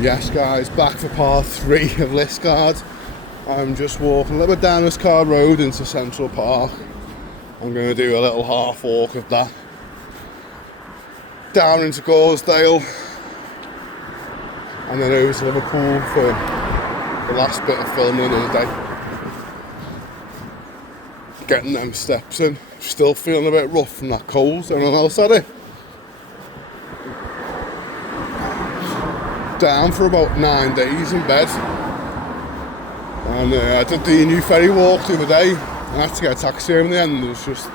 Yes guys, back for part 3 of Liscard. I'm just walking a little bit down Liscard Road into Central Park. I'm going to do a little half walk of that. Down into Gorsdale. And then over to Liverpool for the last bit of filming of the day. Getting them steps in. Still feeling a bit rough from that cold. Everyone else had it? Down for about 9 days in bed, and I did the New Ferry walk the other day and I had to get a taxi home in the end. It was just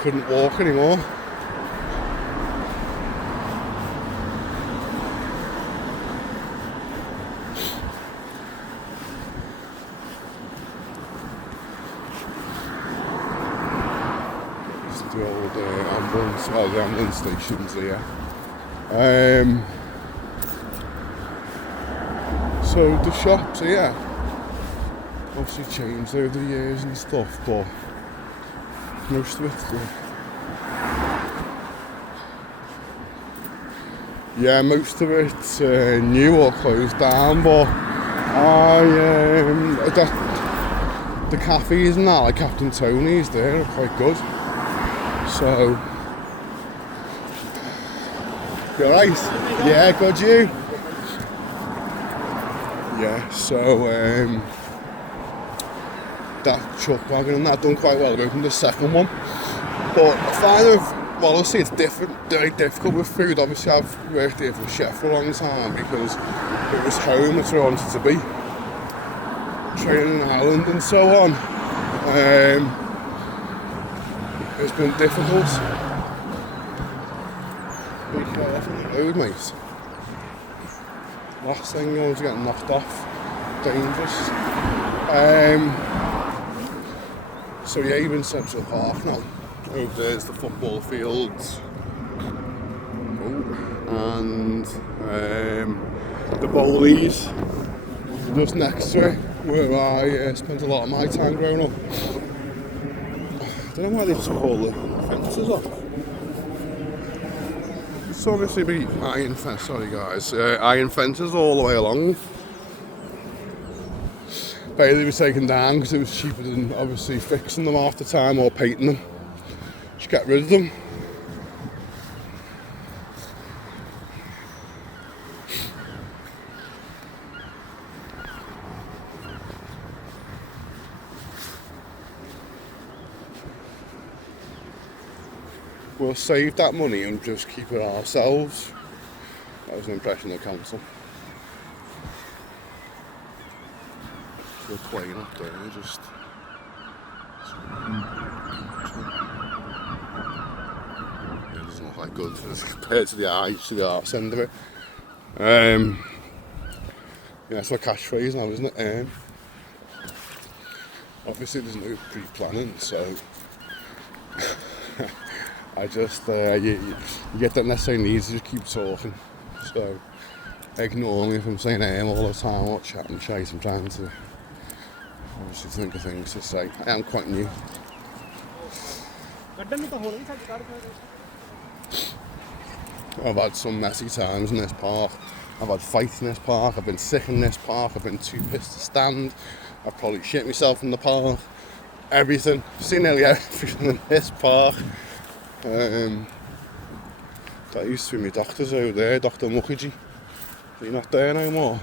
couldn't walk anymore. Just the old ambulance, well, the ambulance stations here. So the shops here obviously changed over the years and stuff, but most of it, most of it's new or closed down. But the cafes and that, like Captain Tony's, there are quite good. So, you alright? Yeah, good, you? Yeah, so that chuck wagon and that done quite well. I opened the second one, but I find with wallasey it's very difficult with food. Obviously I've worked here for a chef for a long time because it was home, that's where I wanted to be. Training in Ireland and so on. It's been difficult. Be careful on the road, mate. Last thing you want to get knocked off. Dangerous. So yeah, you're in Central Park now. Over there's the football fields. And the bowlies. Just next to it, where I spent a lot of my time growing up. I don't know why they took all the fences off. It's obviously be iron fences all the way along. Bailey was taken down because it was cheaper than obviously fixing them half the time or painting them. Just get rid of them. We'll save that money and just keep it ourselves. That was an impression of the council. The plane up there, just. It doesn't look like good compared to the eye, to the arse end of it. That's my catchphrase now, isn't it? Obviously, there's no pre-planning, so. I just, you get that necessary needs to just keep talking. So, ignore me if I'm saying all the time or chatting shite. I'm trying to obviously think of things to say. I am quite new. I've had some messy times in this park. I've had fights in this park. I've been sick in this park. I've been too pissed to stand. I've probably shit myself in the park. Everything. I've seen nearly everything in this park. That used to be my doctor's over there, Dr. Mukherjee. He's not there no more.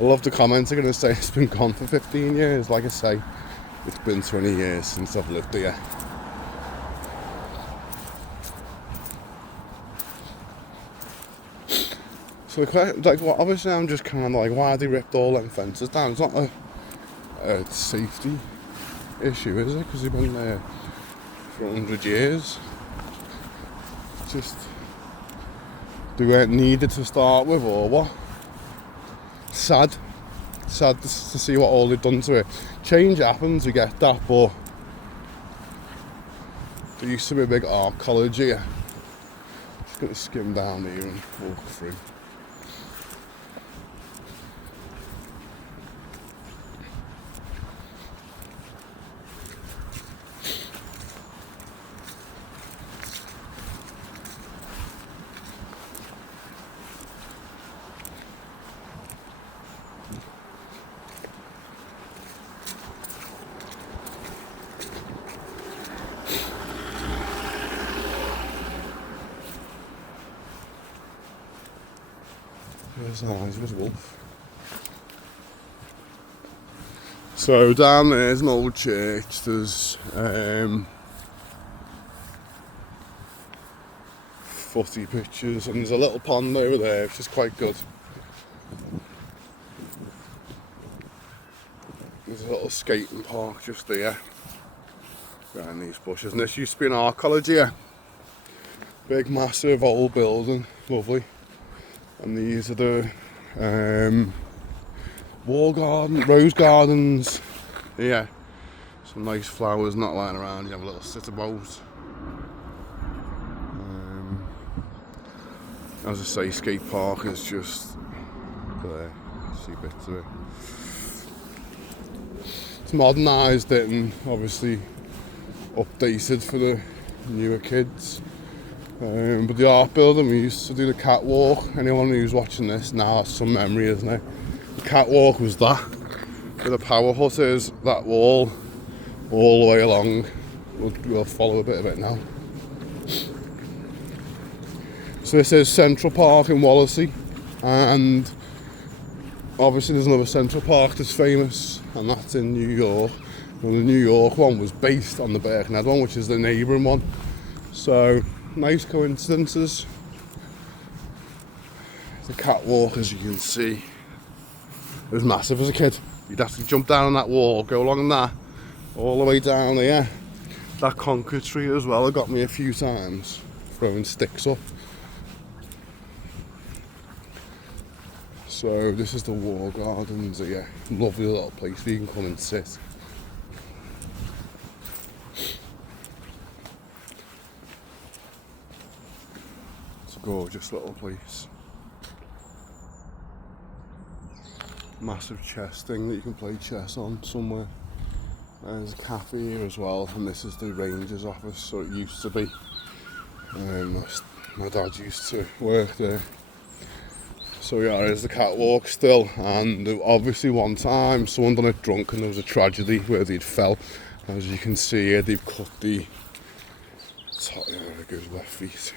I love the comments are going to say it's been gone for 15 years. Like I say, it's been 20 years since I've lived here. So, like, well, obviously I'm just kind of like, why they ripped all them fences down? It's not a safety issue, is it? Because they've been there for 100 years. Just, they weren't needed to start with, or what? Sad to see what all they've done to it. Change happens, we get that, but there used to be a big art college here. Just gonna skim down here and walk through. There's the eyes of his wolf. So down there's an old church. There's footy pitches, and there's a little pond over there, which is quite good. There's a little skating park just there, behind these bushes. And this used to be an art college here. Big, massive, old building, lovely. And these are the rose gardens. Yeah, some nice flowers not lying around. You have a little sit about. As I say, skate park is just there. See bits of it. It's modernised it and obviously updated for the newer kids. But the art building, we used to do the catwalk. Anyone who's watching this now has some memory, isn't it? The catwalk was that. Where the power hut is, that wall, all the way along. We'll follow a bit of it now. So this is Central Park in Wallasey, and obviously there's another Central Park that's famous, and that's in New York. Well, the New York one was based on the Birkenhead one, which is the neighbouring one. So, nice coincidences. The catwalk, as you can see, it was massive as a kid. You'd have to jump down on that wall, go along that, all the way down there. That concrete tree as well, it got me a few times, throwing sticks up. So this is the War Gardens here. Lovely little place where you can come and sit. It's a gorgeous little place. Massive chess thing that you can play chess on somewhere. There's a cafe here as well, and this is the Rangers office, so it used to be. My dad used to work there. So yeah, there's the catwalk still, and obviously one time someone done it drunk and there was a tragedy where they'd fell. As you can see here, they've cut the top, there goes left feet.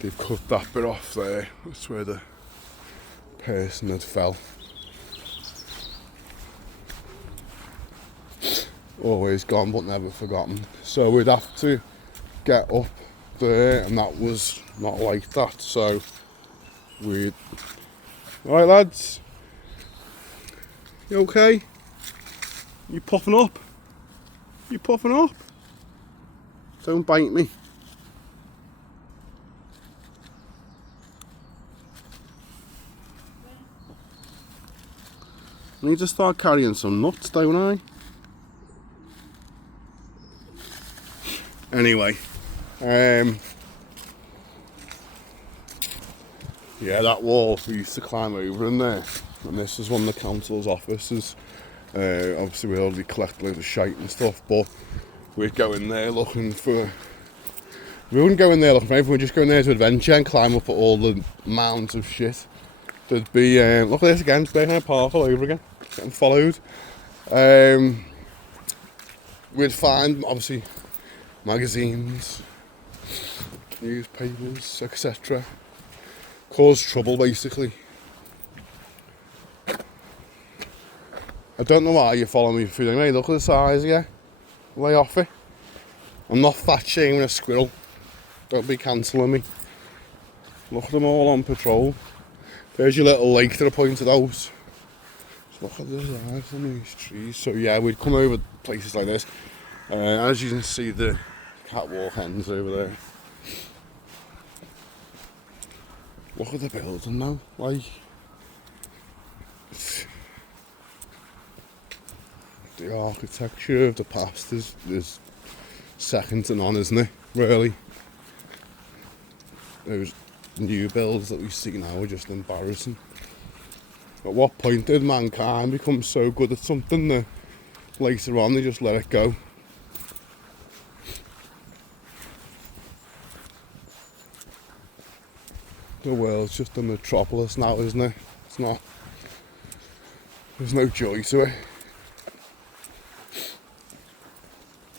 They've cut that bit off there. That's where the person had fell. Always gone but never forgotten. So we'd have to get up there, and that was not like that. So we'd... Alright lads, you okay? You puffing up? You puffing up? Don't bite me. I need to start carrying some nuts, don't I? Anyway, yeah, that wall we used to climb over in there, and this is one of the council's offices. Obviously we already collect loads of shite and stuff, but we'd go in there looking for... We wouldn't go in there looking for anything, we'd just go in there to adventure and climb up at all the mounds of shit. There'd be, look at this again, it's Birkenhead Park all over again, getting followed. We'd find, obviously, magazines, newspapers, etc. Cause trouble, basically. I don't know why you follow me through anyway. Look at the size, yeah. Lay off it. I'm not fat shaming a squirrel. Don't be cancelling me. Look at them all on patrol. There's your little lake that I pointed out. Just look at the size on these trees. So yeah, we'd come over places like this. As you can see, the catwalk ends over there. Look at the building now, like, the architecture of the past is second to none, isn't it, really? Those new builds that we see now are just embarrassing. At what point did mankind become so good at something that later on they just let it go? The world's just a metropolis now, isn't it? It's not. There's no joy to it.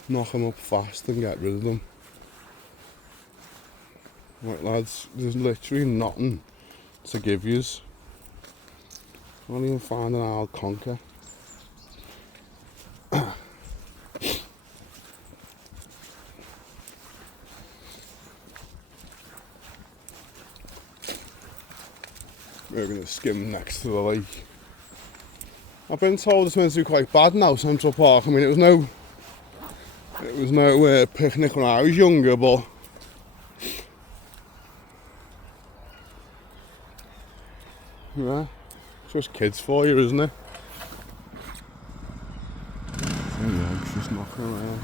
Knock them up fast and get rid of them. Right lads, there's literally nothing to give yous. Can't even find an old conker. We're going to skim next to the lake. I've been told it's meant to be quite bad now, Central Park. I mean, it was no picnic when I was younger, but yeah, it's just kids for you, isn't it? Yeah, it's just knocking around.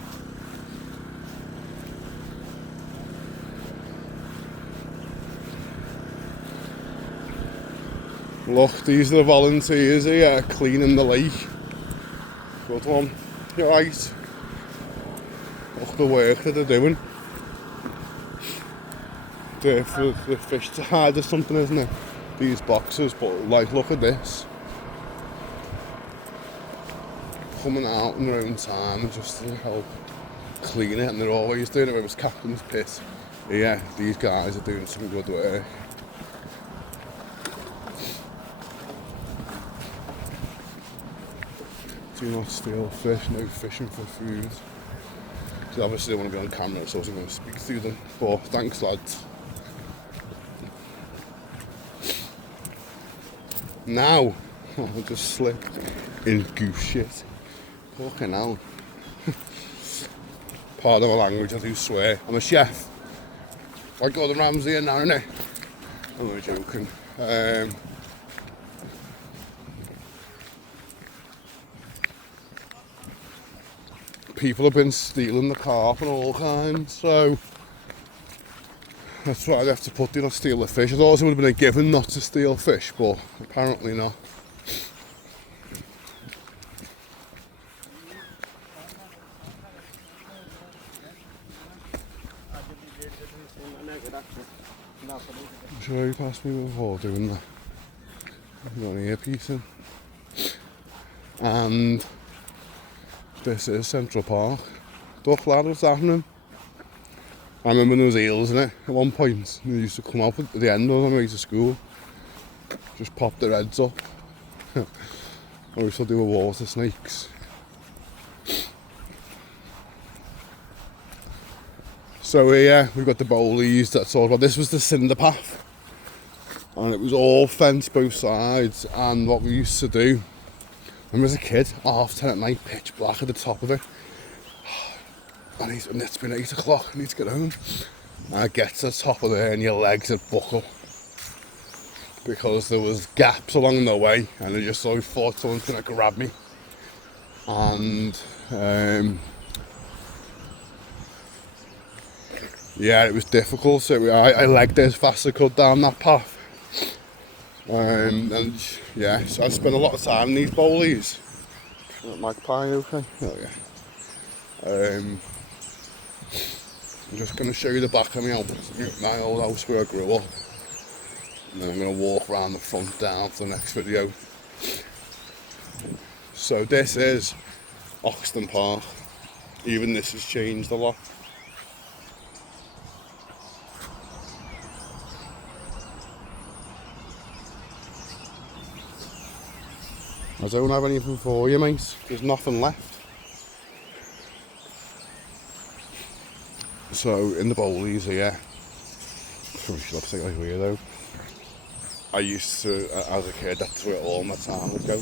Look, these are the volunteers here cleaning the lake. Good one. You're right. Look the work that they're doing. They're for the fish to hide or something, isn't it? These boxes, but like, look at this. Coming out in their own time just to help clean it, and they're always doing it. It was Captain's Pit. Yeah, these guys are doing some good work. Do not steal fish, no fishing for food. So obviously they want to be on camera, so I wasn't going to speak to them. But thanks, lads. Now, I just slipped in goose shit. Fucking hell. Pardon my language, I do swear. I'm a chef. Like Gordon Ramsay here now, innit? I'm only joking. People have been stealing the carp and all kinds, so that's why I have to put, do not steal the fish. I thought it would have been a given not to steal fish, but apparently not. I'm sure you passed me before doing that. I've got an earpiece in. And this is Central Park. Look, lad, what's happening? I remember there was eels in it at one point. They used to come up at the end on the way to school. Just pop their heads up. I used to do with water snakes. So here we've got the bowlies that's all about. This was the cinder path. And it was all fenced both sides. And what we used to do, when I was a kid, 10:30 at night, pitch black at the top of it. And it's been 8 o'clock, I need to get home. And I get to the top of there and your legs would buckle. Because there was gaps along the way and I just thought someone's going to grab me. And yeah, it was difficult. So I legged it as fast as I could down that path. And yeah, so I spent a lot of time in these bowlies. Magpie, okay? Oh yeah. I'm just going to show you the back of my old house where I grew up. And then I'm going to walk around the front down for the next video. So this is Oxton Park. Even this has changed a lot. I don't have anything for you, mate. There's nothing left. So in the bowlies here, which looks like a weirdo. I used to, as a kid, that's where all my time would go.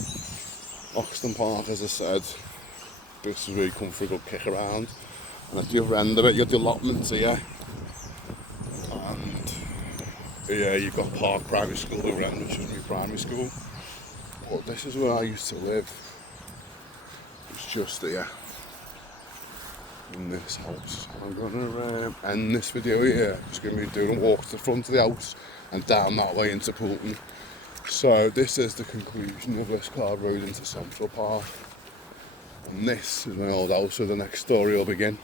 Oxton Park, as I said, this is where you come for a good kick around. And at the other end of it, you got the allotments here. And yeah, you've got Park Primary School at the other end, which is my primary school. But this is where I used to live. It's just here. In this house. I'm going to end this video here. Just going to be doing a walk to the front of the house and down that way into Poulton. So this is the conclusion of Liscard Road into Central Park. And this is my old house where the next story will begin.